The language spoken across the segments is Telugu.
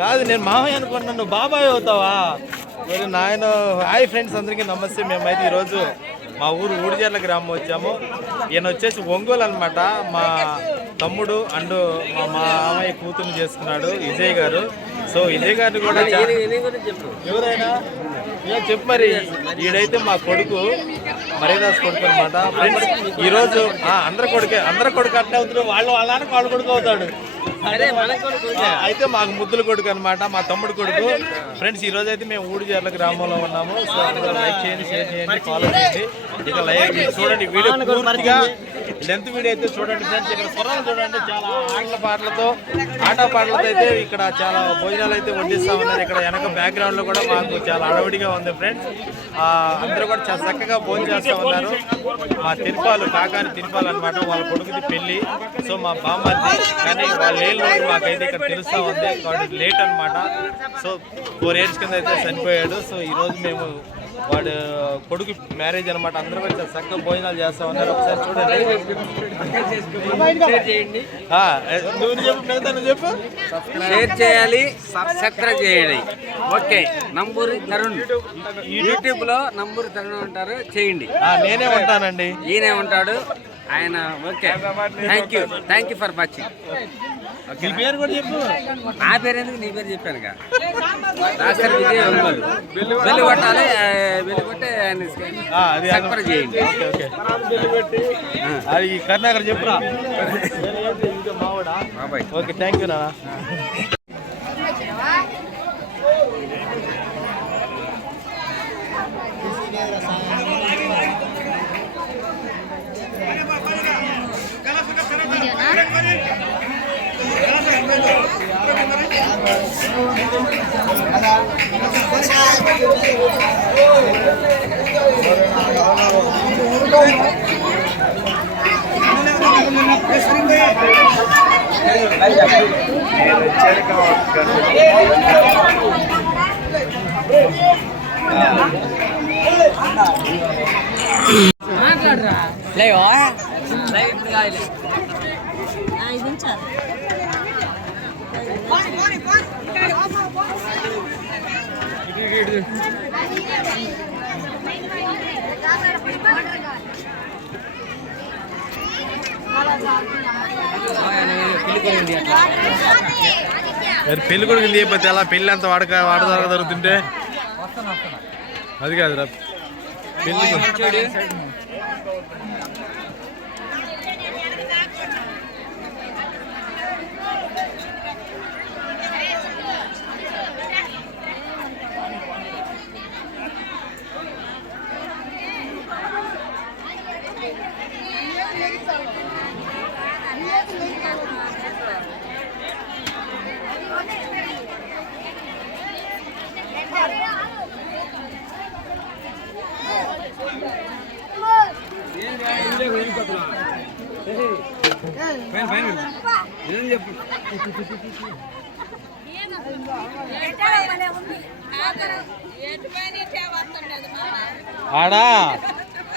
కాదు నేను మామయ్య అనుకున్నా, నువ్వు బాబాయ్ అవుతావా? మరి నాయన. హాయ్ ఫ్రెండ్స్, అందరికీ నమస్తే. మేమైతే ఈరోజు మా ఊరు ఊడిజర్ల గ్రామం వచ్చాము. ఈయన వచ్చేసి ఒంగోలు అనమాట. మా తమ్ముడు అండ్ మా మామయ్య కూతురు చేసుకున్నాడు విజయ్ గారు. సో విజయ్ గారిని కూడా ఎవరైనా చెప్పు. మరి ఈడైతే మా కొడుకు మరీదాస్ కొడుకు అనమాట. ఫ్రెండ్స్ ఈరోజు అందరి కొడుకు అట్లా అవుతాడు. వాళ్ళు వాళ్ళ కొడుకు అవుతాడు. అయితే మాకు ముద్దుల కొడుకు అనమాట, మా తమ్ముడు కొడుకు. ఫ్రెండ్స్ ఈ రోజు అయితే మేము ఊడిజర్ల గ్రామంలో ఉన్నాము. సో అందరూ లైక్ చేయండి, షేర్ చేయండి, ఫాలో చేయండి. ఇక లైక్ చూడండి, వీడియో పూర్తిగా లెంత్ వీడియో అయితే చూడండి ఫ్రెండ్స్. ఇక్కడ స్వరాలు చూడండి, చాలా ఆటల పాటలతో అయితే ఇక్కడ చాలా భోజనాలు అయితే వడ్డిస్తా ఉన్నారు. ఇక్కడ వెనక బ్యాక్గ్రౌండ్ లో కూడా మాకు చాలా అడవిడిగా ఉంది ఫ్రెండ్స్. అందరూ కూడా చాలా చక్కగా భోజనం చేస్తూ ఉన్నారు. మా కాకాని తిరుపాలు అనమాట, వాళ్ళ కొడుకుది పెళ్లి. సో మా బామ్మది, కానీ వాళ్ళు మాకైతే ఇక్కడ తెలుస్తూ ఉంది. కాబట్టి లేట్ అనమాట. సో 4 years కింద అయితే చనిపోయాడు. సో ఈరోజు మేము వాడు కొడుకు మ్యారేజ్ అనమాట. అందరూ కూడా చక్కగా భోజనాలు చేస్తా ఉన్నారు. ఒకసారి చూడండి. నువ్వు చెప్పు. షేర్ చేయాలి, సబ్స్క్రైబ్ చేయాలి. ఓకే. నంబూరి తరుణ్ యూట్యూబ్ లో నంబూరి తరుణ్ ఉంటారు, చేయండి. నేనే ఉంటానండి, ఈయనే ఉంటాడు ఆయన. Okay, thank you for watching. నీ పేరు కూడా చెప్పు. నా పేరు ఎందుకు, నీ పేరు చెప్పాను కదా. రాష్ట్ర విజయ్ ఒంగోలు. బెల్లి కొట్టాలి, బెల్లి కొట్టి సబ్స్క్రైబ్ చేయండి. అది కర్ణాకర్ చెప్పురా. ఓకే, థ్యాంక్ యూ నాన్న. మాట్లాడరా లేవా ఇప్పుడు కాదు. పెళ్లి కొడుకు లేకపోతే ఎలా? పెళ్లి అంతా వాడదాకా జరుగుతుంటే అది కాదురా పెళ్లి.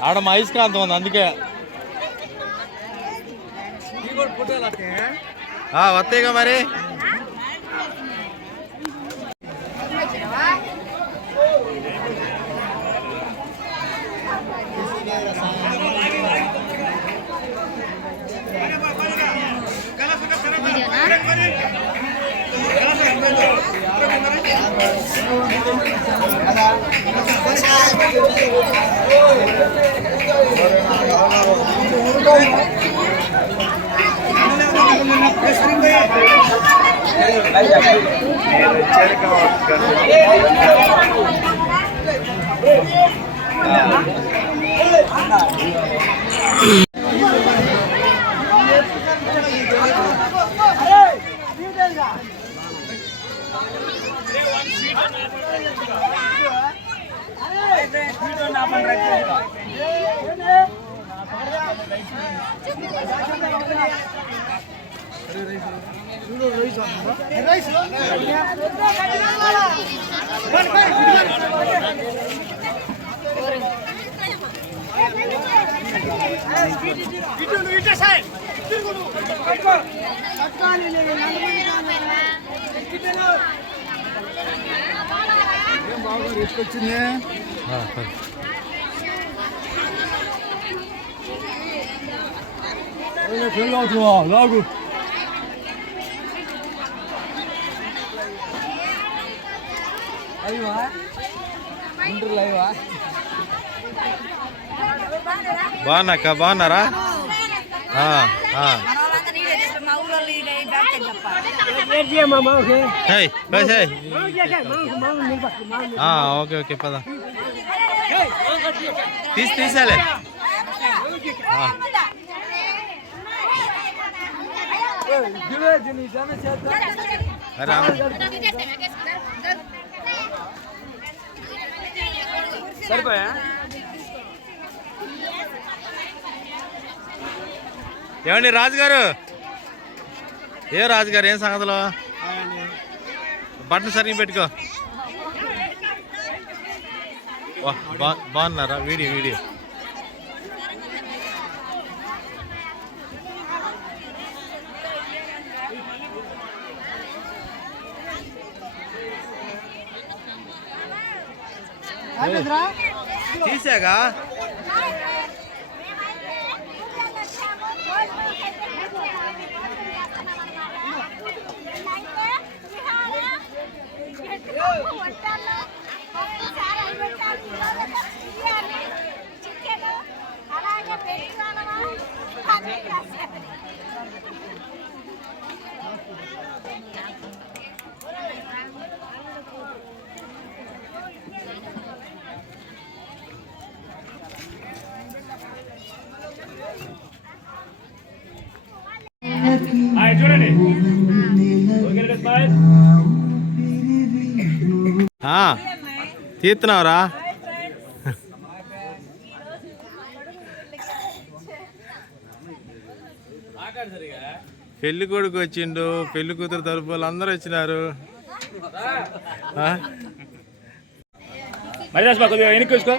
ఆడ మా ఐస్క్రాంతం ఉంది, అందుకే వస్తాయిగా మరి. Kita బాగున్నాక బాగున్నారా? ఓకే ఓకే పద తీసాలే. సరిపోయా? ఏమండి రాజుగారు, రాజుగారు ఏం సంగతులు? బట్టలు సరిగ్గా పెట్టుకో. బాగున్నారా? వీడియో తీసాగా. చూడండి తీస్తున్నావురా? పెళ్లి కొడుకు వచ్చిండు, పెళ్లి కూతురు తరపు వాళ్ళు అందరూ వచ్చినారు. మరి కొద్దిగా వెనక్కి చూసుకో.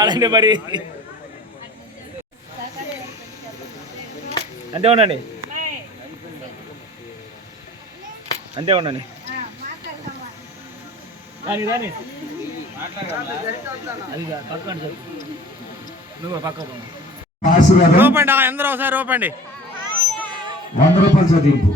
ఆడండి మరి అంతే ఉండండి, అంతే ఉండండి. నువ్వు పక్క రూపండి, అందరూ ఒకసారి రూపండి. 100 రూపాయలు చదింపు.